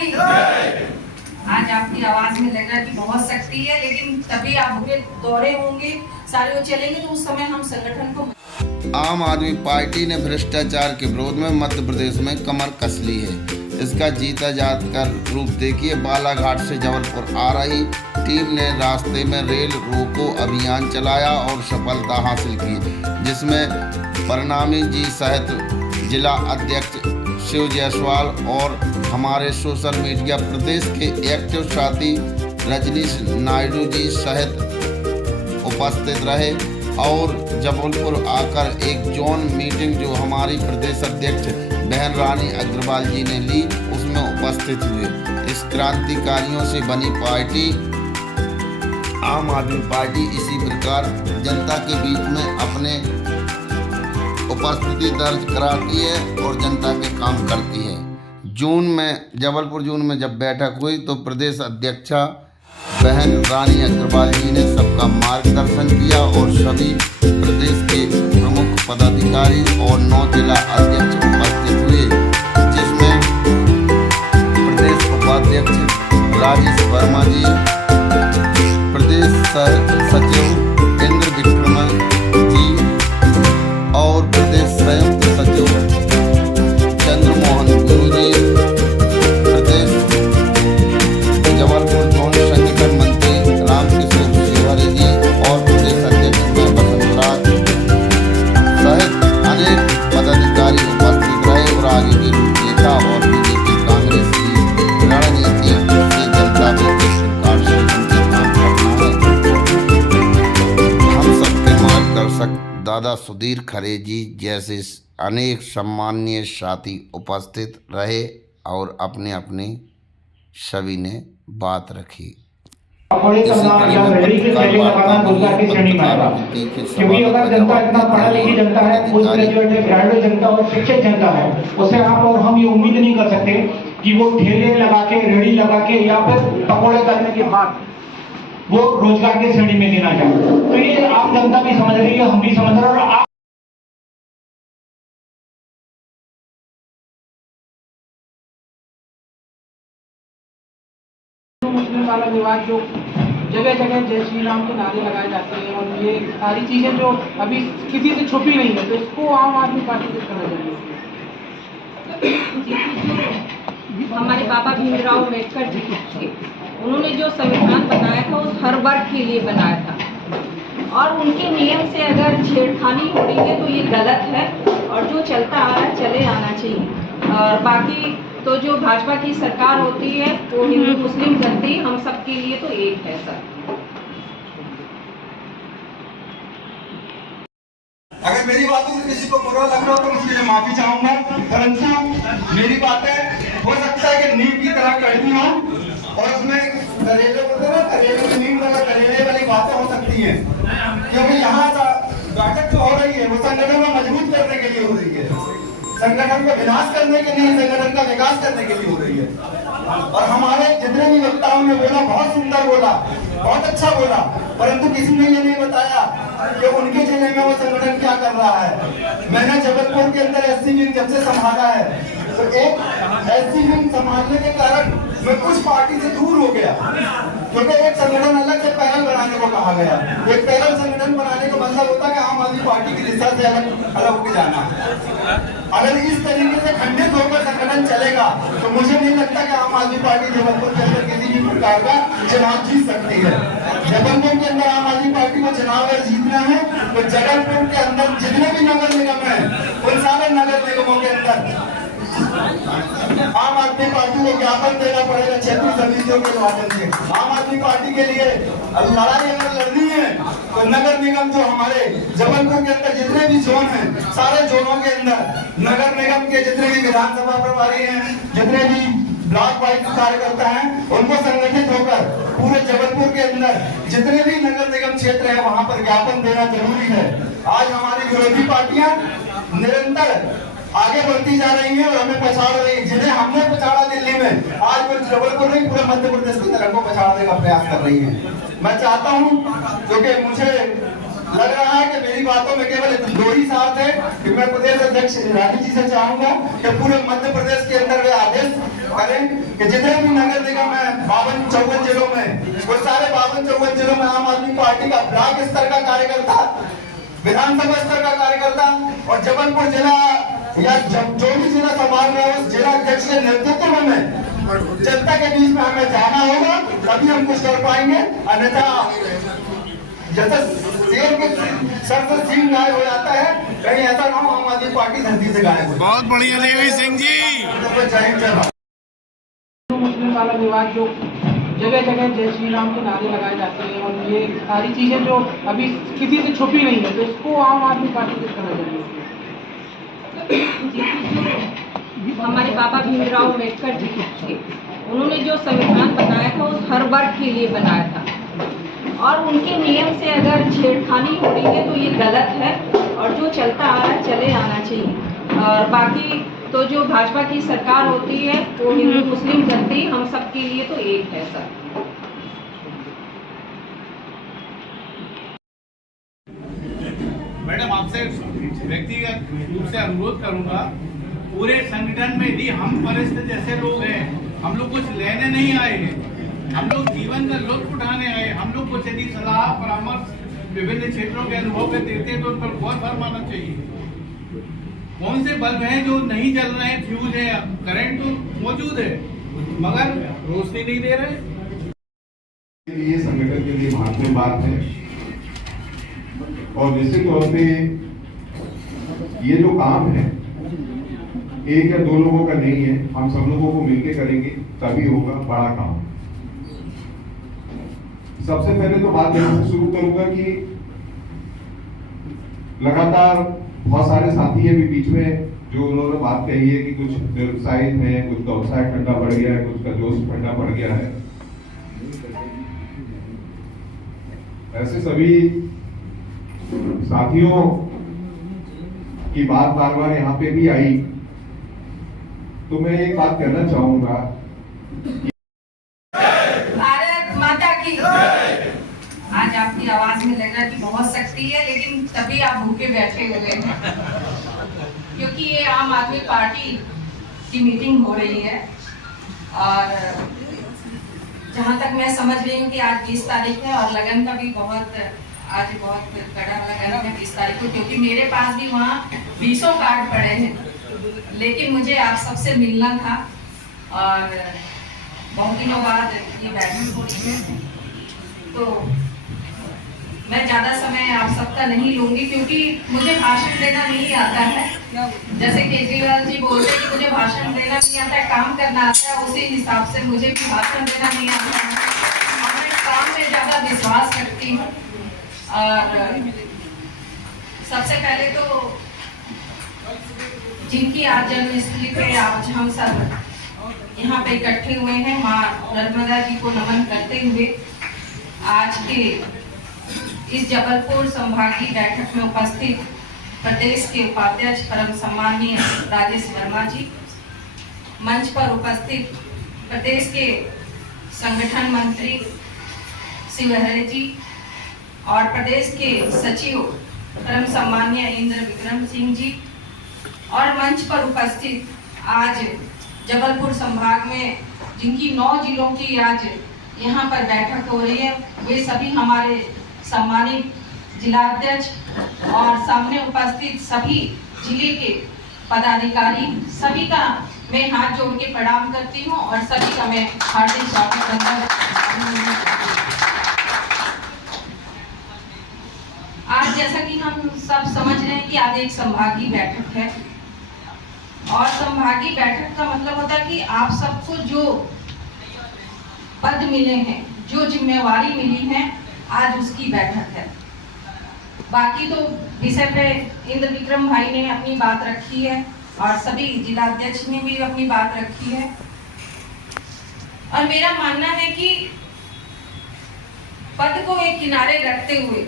की। आज आपकी आवाज में लग रहा है कि बहुत शक्ति है, लेकिन तभी आपके दौरे होंगे, सारे वो चलेंगे तो उस समय हम संगठन को। आम आदमी पार्टी ने भ्रष्टाचार के विरोध में मध्य प्रदेश में कमर कस ली है। इसका जीता जात का रूप देखिए। बालाघाट से जबलपुर आ रही टीम ने रास्ते में रेल रोको अभियान चलाया और सफलता हासिल की, जिसमें परिणामी जी सहित जिला अध्यक्ष शिव जायसवाल और हमारे सोशल मीडिया प्रदेश के एक्टिव साथी रजनीश नायडू जी सहित उपस्थित रहे और जबलपुर आकर एक जोन मीटिंग जो हमारी प्रदेश अध्यक्ष बहन रानी अग्रवाल जी ने ली उसमें उपस्थित हुए। इस क्रांतिकारियों से बनी पार्टी आम आदमी पार्टी इसी प्रकार जनता के बीच में अपने उपस्थिति दर्ज कराती है और जनता के काम करती है। जबलपुर जून में जब बैठक हुई तो प्रदेश अध्यक्षा बहन रानी अग्रवाल जी ने सबका मार्गदर्शन किया और सभी प्रदेश के प्रमुख पदाधिकारी और 9 जिला अध्यक्ष उपस्थित हुए, जिसमें प्रदेश उपाध्यक्ष राजेश वर्मा जी, प्रदेश सचिव इंद्र विक्रम जी और प्रदेश संयुक्त सचिव चंद्रमोहन गुरु जी, प्रदेश जबलपुर जोन संगठन मंत्री रामकिशोर शिवहरे जी और प्रदेश अध्यक्ष बसंतराज सहित अनेक पदाधिकारी उपस्थित रहे और आगे की रूपरेखा और बीजेपी कांग्रेस की रणनीति से जनता में किस प्रकार से उनके काम करना है। हम सबके मार्गदर्शक दादा सुधीर खरे जी जैसे अनेक सम्माननीय साथी उपस्थित रहे और अपने अपने सभी ने बात रखी। क्योंकि अगर जनता इतना पढ़ा लिखी जनता है, पोस्ट ग्रेजुएट है, ग्रेजुएट जनता और शिक्षित जनता है, उससे आप और हम ये उम्मीद नहीं कर सकते कि वो ठेले लगा के, रेहड़ी लगा के या फिर पकौड़े करने के बाद वो रोजगार की श्रेणी में गिना जाए। तो ये आम जनता भी समझ रही है, हम भी समझ रहे हैं। और मुस्लिम वाला विवाद जो जगह जगह जय श्री राम के नारे लगाए जाते हैं और ये सारी चीजें जो अभी किसी से छुपी नहीं है, तो इसको आम आदमी पार्टी से करना चाहिए। हमारे बाबा भीमराव अम्बेडकर जी थे, उन्होंने जो संविधान बनाया था उस हर वर्ग के लिए बनाया था और उनके नियम से अगर छेड़खानी हो रही है तो ये गलत है और जो चलता आ रहा है चले आना चाहिए। और बाकी तो जो भाजपा की सरकार होती है वो हिंदू मुस्लिम गद्दी हम सब के लिए तो एक है सर। अगर मेरी बातों से किसी को बुरा लग रहा हो तो उसके लिए माफी चाहूंगा, परंतु मेरी बातें हो सकता है कि नींव की तरह कड़वी हो और उसमें करेले बोलते हैं ना, करेले में नींव लगा, करेले वाली बातें हो सकती हैं, क्योंकि यहाँ बैठक जो हो रही है वो संगठन को मजबूत करने के लिए हो रही है, संगठन को विनाश करने के लिए, संगठन का विकास करने के लिए हो रही है। और हमारे जितने भी वक्ताओं ने बोला बहुत सुंदर बोला, बहुत अच्छा बोला, परंतु किसी ने ये नहीं बताया कि उनके जिले में वो संगठन क्या कर रहा है। मैंने जबलपुर के अंदर एससी विंग जब से संभाला है तो एक एससी विंग संभालने के कारण मैं कुछ पार्टी से दूर हो गया, क्योंकि एक संगठन अलग से पैनल बनाने को कहा गया। एक पैनल संगठन बनाने का मतलब होता है कि आम आदमी पार्टी की दिशा से अलग होकर जाना। अगर इस तरीके से खंडित होकर संगठन चलेगा तो मुझे नहीं लगता कि आम आदमी पार्टी जबलपुर के अंदर किसी भी प्रकार का चुनाव जीत सकती है। जबलपुर के अंदर आम आदमी पार्टी को चुनाव अगर जीतना है तो जबलपुर के अंदर जितने भी नगर निगम है उन सारे नगर निगमों के अंदर आम आदमी पार्टी को ज्ञापन देना पड़ेगा क्षेत्रीय समितियों के माध्यम से। आम आदमी पार्टी के लिए लड़ाई अगर लड़नी है तो नगर निगम जो हमारे जबलपुर के अंदर जितने भी जोन हैं, सारे जोनों के अंदर नगर निगम के जितने भी विधानसभा प्रभारी हैं, जितने भी ब्लॉक वाइज कार्यकर्ता हैं, उनको संगठित होकर पूरे जबलपुर के अंदर जितने भी नगर निगम क्षेत्र है वहां पर ज्ञापन देना जरूरी है। आज हमारी विरोधी पार्टियां निरंतर आगे बढ़ती जा रही है और हमें पछाड़ रही है। जिन्हें हमने पछाड़ा दिल्ली में, आज वो जबलपुर नहीं पूरे मध्य प्रदेश के अंदर हमको पछाड़ने का प्रयास कर रही है। मैं चाहता हूं, क्योंकि मुझे लग रहा है कि मेरी बातों में केवल 2 ही साथ है कि मैं प्रदेश अध्यक्ष राजीव जी से चाहूंगा कि पूरे मध्य प्रदेश के अंदर वे आदेश करें कि जितने भी नगर निगम है 52-54 जिलों में, वो सारे 52-54 जिलों में आम आदमी पार्टी का ब्लॉक स्तर का कार्यकर्ता, विधानसभा स्तर का कार्यकर्ता और जबलपुर जिला या जो भी जिला संभाल रहा है उस जिला अध्यक्ष के नेतृत्व में जनता के बीच में हमें जाना होगा, तभी हम कुछ कर पाएंगे। अन्यथा जैसे शेर के सर से सींग गायब हो जाता है, कहीं ऐसा ना हो आम आदमी पार्टी धरती से गायब हो। बहुत बढ़िया देवी सिंह जी। मुस्लिम वाला विवाद जो जगह जगह जय श्री राम के नारे लगाए जाते हैं और ये सारी चीजें जो अभी किसी से छुपी नहीं है, तो इसको आम आदमी पार्टी से करना चाहिए। हमारे बाबा भीमराव अम्बेडकर जी थे, उन्होंने जो संविधान बनाया था उस हर वर्ग के लिए बनाया था और उनके नियम से अगर छेड़खानी हो रही है तो ये गलत है और जो चलता आ रहा है चले आना चाहिए। और बाकी तो जो भाजपा की सरकार होती है वो हिंदू मुस्लिम जनती हम सब के लिए तो एक है सर। मैडम आपसे व्यक्तिगत रूप से अनुरोध करूंगा, पूरे संगठन में यदि हम परिस्थिति जैसे लोग हैं, हम लोग कुछ लेने नहीं आए हैं, हम लोग जीवन का लुत्फ उठाने आए। हम लोग कुछ यदि सलाह परामर्श विभिन्न क्षेत्रों के अनुभव के देते हैं तो उन पर गौर फरमाना चाहिए। कौन से बल्ब हैं जो नहीं जल रहे हैं, फ्यूज है, करंट तो मौजूद है मगर रोशनी नहीं दे रहे। ये संगठन के लिए महत्वपूर्ण बात है और निश्चित तौर पे ये जो काम है एक या दो लोगों का नहीं है, हम सब लोगों को मिलकर करेंगे तभी होगा बड़ा काम। सबसे पहले तो बात यहां से शुरू करूंगा कि लगातार बहुत सारे साथी है भी बीच में जो उन्होंने बात कही है कि कुछ व्यवसायिक है, कुछ का उत्साह ठंडा पड़ गया है, कुछ का जोश ठंडा पड़ गया है। ऐसे सभी साथियों की बात बार बार यहाँ पे भी आई, तो मैं एक बात कहना चाहूंगा, भारत माता की। आज आपकी आवाज में लग रहा है कि बहुत शक्ति है, लेकिन तभी आप भूखे बैठे हुए हैं क्योंकि ये आम आदमी पार्टी की मीटिंग हो रही है और जहां तक मैं समझ रही हूँ कि आज 20 तारीख है और लगन का भी आज बहुत कड़ा लगन है 20 तारीख को, क्योंकि मेरे पास भी वहाँ 20 कार्ड पड़े हैं। लेकिन मुझे आप सबसे मिलना था और बहुत दिनों बाद ये बैठक हो रही है, तो मैं ज्यादा समय आप सबका नहीं लूंगी क्योंकि मुझे भाषण देना नहीं आता है। जैसे केजरीवाल जी बोलते हैं कि मुझे भाषण देना नहीं आता है, काम करना आता है, उसी हिसाब से मुझे भी भाषण देना नहीं आता है और मैं काम में ज्यादा विश्वास रखती हूँ। और सबसे पहले तो जिनकी आज जन्मस्थली पे आज हम सब यहाँ पे इकट्ठे हुए हैं, माँ नर्मदा जी को नमन करते हुए आज के इस जबलपुर संभागीय बैठक में उपस्थित प्रदेश के उपाध्यक्ष परम सम्माननीय राजेश वर्मा जी, मंच पर उपस्थित प्रदेश के संगठन मंत्री शिवहरे जी और प्रदेश के सचिव परम सम्माननीय इंद्र विक्रम सिंह जी और मंच पर उपस्थित आज जबलपुर संभाग में जिनकी 9 जिलों की आज यहाँ पर बैठक हो रही है, वे सभी हमारे सम्मानित जिलाध्यक्ष और सामने उपस्थित सभी जिले के पदाधिकारी, सभी का मैं हाथ जोड़ के प्रणाम करती हूँ और सभी का मैं हार्दिक स्वागत करता हूँ। आज जैसा कि हम सब समझ रहे हैं कि आज एक संभागीय बैठक है और संभागीय बैठक का मतलब होता है कि आप सबको जो पद मिले हैं, जो जिम्मेवारी मिली है, आज उसकी बैठक है। बाकी तो विषय पे इंद्र विक्रम भाई ने अपनी बात रखी है और सभी जिलाध्यक्ष ने भी अपनी बात रखी है और मेरा मानना है कि पद को एक किनारे रखते हुए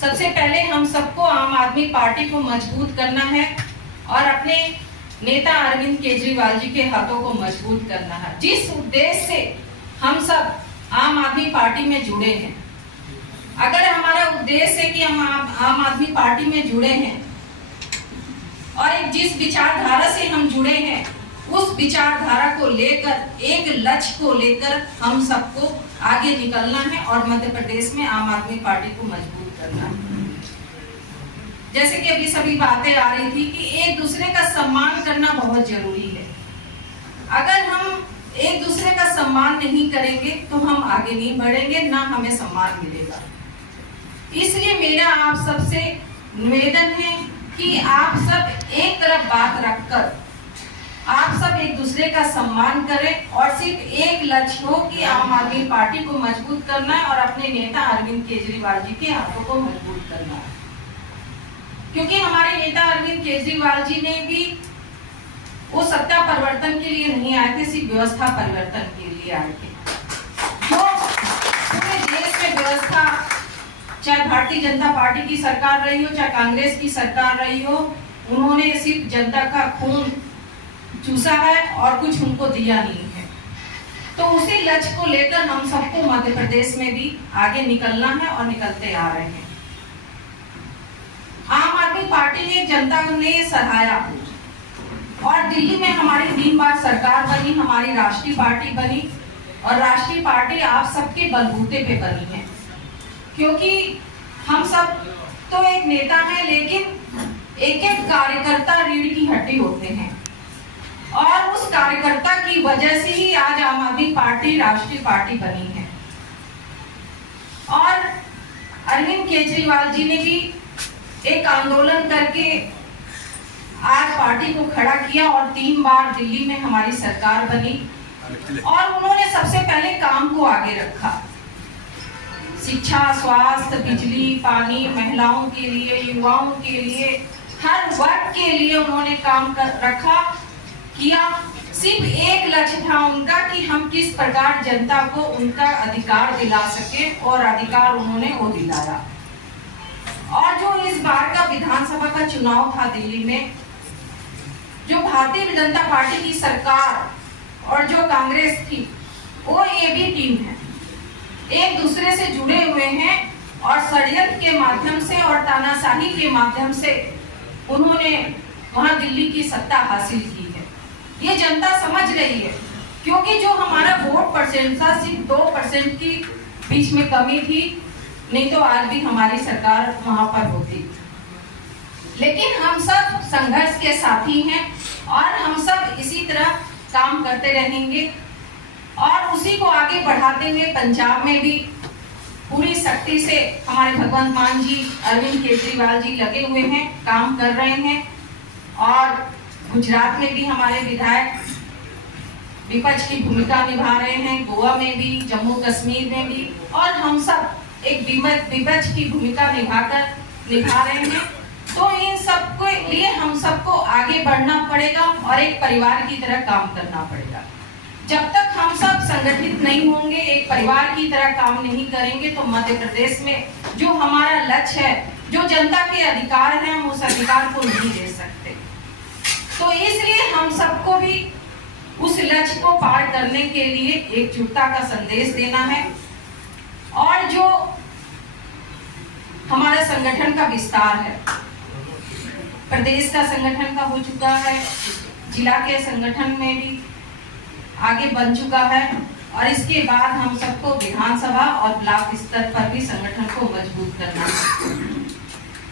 सबसे पहले हम सबको आम आदमी पार्टी को मजबूत करना है और अपने नेता अरविंद केजरीवाल जी के हाथों को मजबूत करना है। जिस उद्देश्य से हम सब आम आदमी पार्टी में जुड़े हैं, अगर हमारा उद्देश्य है कि हम आम आदमी पार्टी में जुड़े हैं और एक जिस विचारधारा से हम जुड़े हैं, उस विचारधारा को लेकर, एक लक्ष्य को लेकर हम सबको आगे निकलना है और मध्य प्रदेश में आम आदमी पार्टी को मजबूत करना है। जैसे कि अभी सभी बातें आ रही थी कि एक दूसरे का सम्मान करना बहुत जरूरी है। अगर हम एक दूसरे का सम्मान नहीं करेंगे तो हम आगे नहीं बढ़ेंगे, ना हमें सम्मान मिलेगा। इसलिए मेरा आप सबसे निवेदन है कि आप सब एक तरफ बात रखकर आप सब एक दूसरे का सम्मान करें और सिर्फ एक लक्ष्य हो कि आम आदमी पार्टी को मजबूत करना है और अपने नेता अरविंद केजरीवाल जी के हाथों को मजबूत करना है। क्योंकि हमारे नेता अरविंद केजरीवाल जी ने भी वो सत्ता परिवर्तन के लिए नहीं आए थे, सिर्फ व्यवस्था परिवर्तन के लिए आए थे। जो पूरे देश में व्यवस्था, चाहे भारतीय जनता पार्टी की सरकार रही हो, चाहे कांग्रेस की सरकार रही हो, उन्होंने सिर्फ जनता का खून चूसा है और कुछ उनको दिया नहीं है। तो उसी लक्ष्य को लेकर हम सबको मध्य प्रदेश में भी आगे निकलना है और निकलते आ रहे हैं। आम आदमी पार्टी ने, जनता ने सराहाया और दिल्ली में हमारी 3 बार सरकार बनी, हमारी राष्ट्रीय पार्टी बनी और राष्ट्रीय पार्टी आप सबके बलबूते पे बनी है। क्योंकि हम सब तो एक नेता हैं, लेकिन एक एक कार्यकर्ता रीढ़ की हड्डी होते हैं और उस कार्यकर्ता की वजह से ही आज आम आदमी पार्टी राष्ट्रीय पार्टी बनी है। और अरविंद केजरीवाल जी ने भी एक आंदोलन करके आज पार्टी को खड़ा किया और 3 बार दिल्ली में हमारी सरकार बनी और उन्होंने सबसे पहले काम को आगे रखा। शिक्षा, स्वास्थ्य, बिजली, पानी, महिलाओं के लिए, युवाओं के लिए, हर वर्ग के लिए उन्होंने काम रखा किया। सिर्फ एक लक्ष्य था उनका कि हम किस प्रकार जनता को उनका अधिकार दिला सके और अधिकार उन्होंने वो दिलाया। और जो इस बार का विधानसभा का चुनाव था दिल्ली में, जो भारतीय जनता पार्टी की सरकार और जो कांग्रेस थी, वो ये भी टीम है, एक दूसरे से जुड़े हुए हैं और षड्यंत्र के माध्यम से और तानाशाही के माध्यम से उन्होंने वहां दिल्ली की सत्ता हासिल की है। ये जनता समझ रही है, क्योंकि जो हमारा वोट परसेंट था सिर्फ 2% की बीच में कमी थी, नहीं तो आज भी हमारी सरकार वहां पर होती। लेकिन हम सब संघर्ष के साथी हैं और हम सब इसी तरह काम करते रहेंगे और उसी को आगे बढ़ाते हुए पंजाब में भी पूरी शक्ति से हमारे भगवंत मान जी, अरविंद केजरीवाल जी लगे हुए हैं, काम कर रहे हैं। और गुजरात में भी हमारे विधायक विपक्ष की भूमिका निभा रहे हैं, गोवा में भी, जम्मू कश्मीर में भी, और हम सब एक विपक्ष की भूमिका निभा रहे हैं। तो इन सबके लिए हम सबको आगे बढ़ना पड़ेगा और एक परिवार की तरह काम करना पड़ेगा। जब तक हम सब संगठित नहीं होंगे, एक परिवार की तरह काम नहीं करेंगे, तो मध्य प्रदेश में जो हमारा लक्ष्य है, जो जनता के अधिकार हैं, हम उस अधिकार को नहीं दे सकते। तो इसलिए हम सबको भी उस लक्ष्य को पार करने के लिए एकजुटता का संदेश देना है। और जो हमारा संगठन का विस्तार है, प्रदेश का संगठन का हो चुका है, जिला के संगठन में भी आगे बन चुका है और इसके बाद हम सबको विधानसभा और ब्लॉक स्तर पर भी संगठन को मजबूत करना है।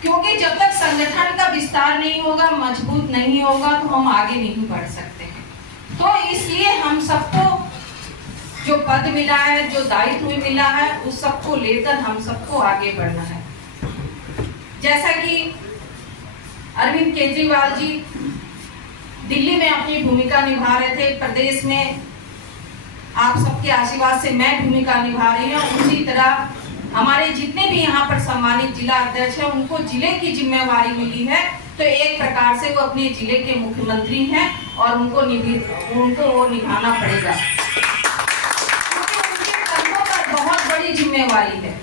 क्योंकि जब तक संगठन का विस्तार नहीं होगा, मजबूत नहीं होगा, तो हम आगे नहीं बढ़ सकते हैं। तो इसलिए हम सबको जो पद मिला है, जो दायित्व मिला है, उस सबको लेकर हम सबको आगे बढ़ना है। जैसा कि अरविंद केजरीवाल जी दिल्ली में अपनी भूमिका निभा रहे थे, प्रदेश में आप सबके आशीर्वाद से मैं भूमिका निभा रही हूँ, उसी तरह हमारे जितने भी यहाँ पर सम्मानित जिला अध्यक्ष हैं, उनको जिले की जिम्मेवारी मिली है। तो एक प्रकार से वो अपने जिले के मुख्यमंत्री हैं और उनको वो निभाना पड़ेगा, क्योंकि उनके कंधों पर बहुत बड़ी जिम्मेवारी है।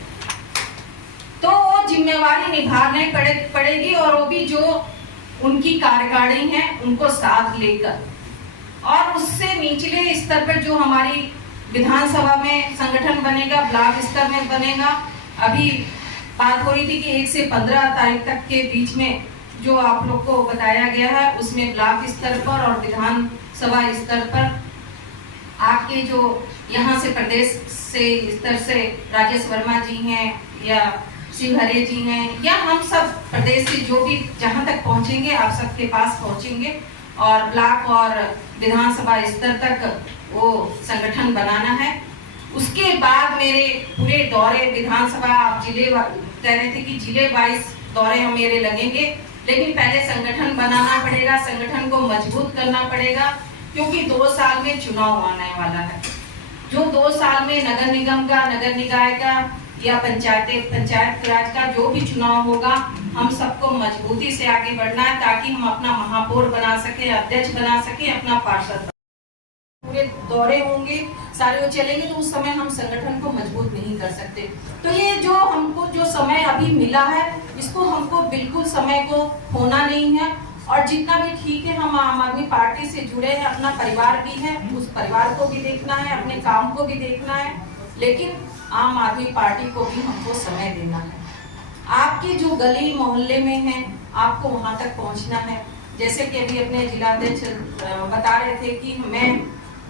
तो वो जिम्मेवारी निभाने पड़ेगी और वो भी जो उनकी कार्यकारिणी है उनको साथ लेकर, और उससे निचले स्तर पर जो हमारी विधानसभा में संगठन बनेगा, ब्लॉक स्तर में बनेगा। अभी बात हो रही थी कि 1 से 15 तारीख तक के बीच में जो आप लोग को बताया गया है, उसमें ब्लॉक स्तर पर और विधान सभा स्तर पर आपके जो यहाँ से प्रदेश से स्तर से राजेश वर्मा जी हैं या शिवहरे जी हैं या हम सब प्रदेश से जो भी जहाँ तक पहुँचेंगे आप सबके पास पहुँचेंगे और ब्लॉक और विधानसभा स्तर तक वो संगठन बनाना है। उसके बाद मेरे पूरे दौरे विधानसभा, आप जिले कह रहे थे कि जिले वाइज दौरे हम मेरे लगेंगे, लेकिन पहले संगठन बनाना पड़ेगा, संगठन को मजबूत करना पड़ेगा, क्योंकि 2 साल में चुनाव आने वाला है। जो 2 साल में नगर निगम का, नगर निकाय का या पंचायत राज का जो भी चुनाव होगा, हम सबको मजबूती से आगे बढ़ना है ताकि हम अपना महापौर बना सके, अध्यक्ष बना सके, अपना पार्षद। पूरे दौरे होंगे, सारे वो चलेंगे, तो उस समय हम संगठन को मजबूत नहीं कर सकते। तो ये जो हमको जो समय अभी मिला है, इसको हमको बिल्कुल समय को खोना नहीं है। और जितना भी ठीक है, हम आम आदमी पार्टी से जुड़े हैं, अपना परिवार भी है, उस परिवार को भी देखना है, अपने काम को भी देखना है, लेकिन आम आदमी पार्टी को भी हमको समय देना है। आपके जो गली मोहल्ले में है, आपको वहां तक पहुंचना है। जैसे कि अभी अपने जिलाध्यक्ष बता रहे थे कि मैं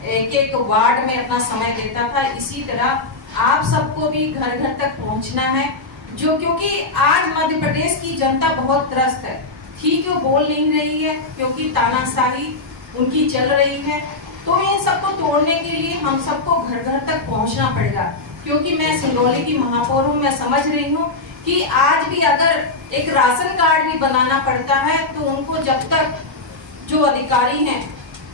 एक वार्ड में अपना समय देता था, इसी तरह आप सबको भी घर घर तक पहुंचना है। जो क्योंकि आज मध्य प्रदेश की जनता बहुत त्रस्त है, ठीक है, बोल नहीं रही है क्योंकि तानाशाही उनकी चल रही है। तो इन सबको तोड़ने के लिए हम सबको घर घर तक पहुंचना पड़ेगा। क्योंकि मैं सिंगरौली की महापौर हूँ, मैं समझ रही हूँ कि आज भी अगर एक राशन कार्ड भी बनाना पड़ता है तो उनको जब तक जो अधिकारी हैं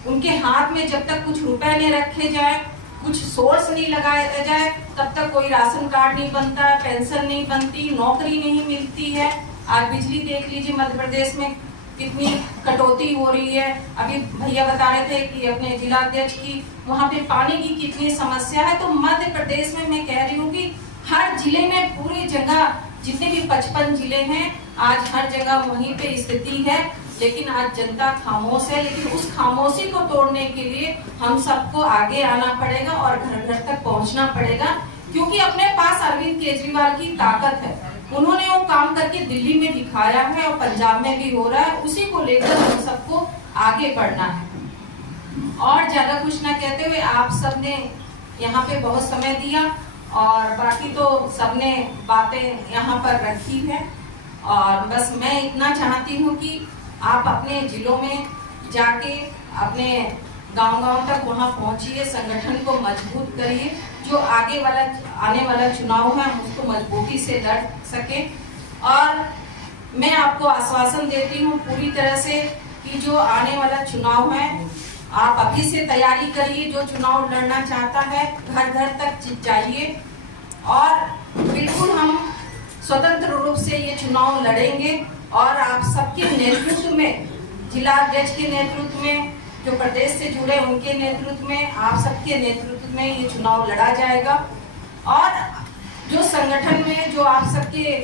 उनके हाथ में जब तक कुछ रुपए नहीं रखे जाए, कुछ सोर्स नहीं लगाया जाए, तब तक कोई राशन कार्ड नहीं बनता, पेंशन नहीं बनती, नौकरी नहीं मिलती है। आज बिजली देख लीजिए मध्य प्रदेश में कितनी कटौती हो रही है। अभी भैया बता रहे थे कि अपने जिलाध्यक्ष की वहाँ पे पानी की कितनी समस्या है। तो मध्य प्रदेश में मैं कह रही हूँ कि हर जिले में, पूरी जगह जितने भी 55 जिले हैं, आज हर जगह वहीं पे स्थिति है। लेकिन आज जनता खामोश है, लेकिन उस खामोशी को तोड़ने के लिए हम सबको आगे आना पड़ेगा और घर घर तक पहुंचना पड़ेगा। क्योंकि अपने पास अरविंद केजरीवाल की ताकत है, उन्होंने वो काम करके दिल्ली में दिखाया है और पंजाब में भी हो रहा है, उसी को लेकर हम सबको आगे बढ़ना है। और ज्यादा कुछ ना कहते हुए, आप सबने यहाँ पे बहुत समय दिया और बाकी तो सबने बातें यहाँ पर रखी है। और बस मैं इतना चाहती हूँ कि आप अपने जिलों में जाके अपने गांव-गांव तक वहाँ पहुँचिए, संगठन को मजबूत करिए, जो आने वाला चुनाव है हम उसको मजबूती से लड़ सके। और मैं आपको आश्वासन देती हूँ पूरी तरह से कि जो आने वाला चुनाव है आप अभी से तैयारी करिए। जो चुनाव लड़ना चाहता है घर घर तक जाइए और बिल्कुल हम स्वतंत्र रूप से ये चुनाव लड़ेंगे। और आप सबके नेतृत्व में, जिलाध्यक्ष के नेतृत्व में, जो प्रदेश से जुड़े उनके नेतृत्व में, आप सबके नेतृत्व में ये चुनाव लड़ा जाएगा। और जो संगठन में जो आप सबके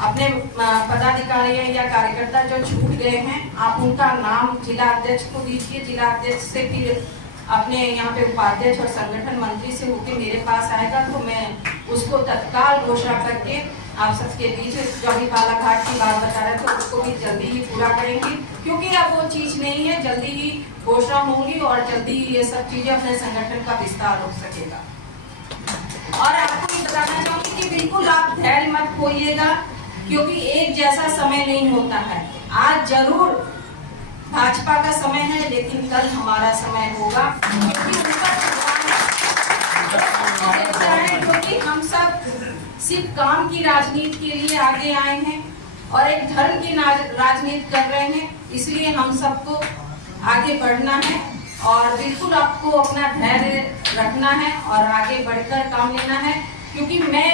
अपने पदाधिकारी या कार्यकर्ता जो छूट गए हैं, आप उनका नाम जिलाध्यक्ष को दीजिए। जिलाध्यक्ष से फिर अपने यहाँ पे उपाध्यक्ष और संगठन मंत्री से होके मेरे पास आएगा, तो मैं उसको तत्काल घोषणा करके आप सबके बीच, जो अभी बालाघाट की बात बता रहे थे, उसको भी जल्दी ही पूरा करेंगे। क्योंकि अब वो चीज नहीं है, जल्दी ही घोषणा होंगी और जल्दी ही ये सब चीजें अपने संगठन का विस्तार हो सकेगा। और आपको ये बताना चाहूंगी कि बिल्कुल आप धैर्य मत खोइएगा, क्योंकि एक जैसा समय नहीं होता है। आज जरूर भाजपा का समय है, लेकिन कल हमारा समय होगा। क्योंकि हम सब सिर्फ काम की राजनीति के लिए आगे आए हैं और एक धर्म की राजनीति कर रहे हैं, इसलिए हम सबको आगे बढ़ना है। और बिल्कुल आपको अपना धैर्य रखना है और आगे बढ़कर काम लेना है। क्योंकि मैं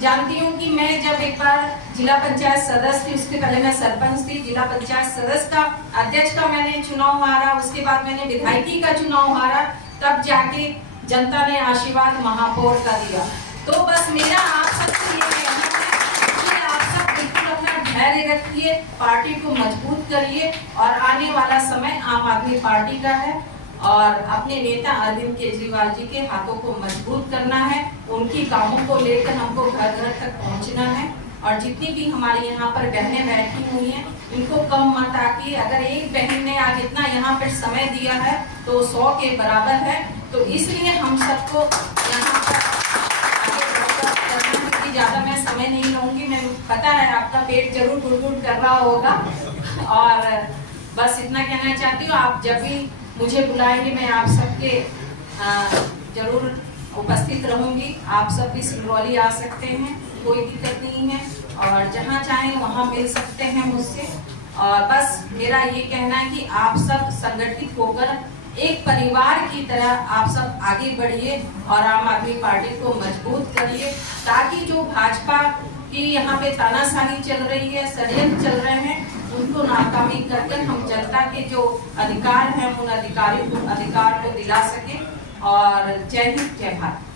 जानती हूँ कि मैं जब एक बार जिला पंचायत सदस्य थी, उसके पहले मैं सरपंच थी, जिला पंचायत सदस्य का, अध्यक्ष का मैंने चुनाव हारा, उसके बाद मैंने विधायकी का चुनाव हारा, तब जाके जनता ने आशीर्वाद महापौर का दिया। तो बस मेरा आप सबसे ये कहना है कि आप सब बिल्कुल अपना धैर्य रखिए, पार्टी को मजबूत करिए और आने वाला समय आम आदमी पार्टी का है और अपने नेता अरविंद केजरीवाल जी के हाथों को मजबूत करना है। उनकी कामों को लेकर हमको घर घर तक पहुंचना है और जितनी भी हमारी यहाँ पर बहनें बैठी हुई हैं इनको कम मत आके, अगर एक बहन ने आज इतना यहाँ पर समय दिया है तो 100 के बराबर है। तो इसलिए हम सबको यहाँ पर आगे बढ़कर करना है, क्योंकि ज़्यादा मैं समय नहीं लूँगी। मैं पता है आपका पेट जरूर गुड़गुड़ कर रहा होगा, और बस इतना कहना चाहती हूँ। आप जब भी मुझे बुलाएंगे मैं आप सबके जरूर उपस्थित रहूंगी। आप सब भी सिंगरौली आ सकते हैं, कोई दिक्कत नहीं है, और जहाँ चाहें वहाँ मिल सकते हैं मुझसे। और बस मेरा ये कहना है कि आप सब संगठित होकर एक परिवार की तरह आप सब आगे बढ़िए और आम आदमी पार्टी को मजबूत करिए, ताकि जो भाजपा की यहाँ पे तानाशाही चल रही है, षड्यंत्र चल रहे हैं, उनको नाकामी करके हम जनता के जो अधिकार हैं उन अधिकार को दिला सके। और जय हिंद, जय भारत।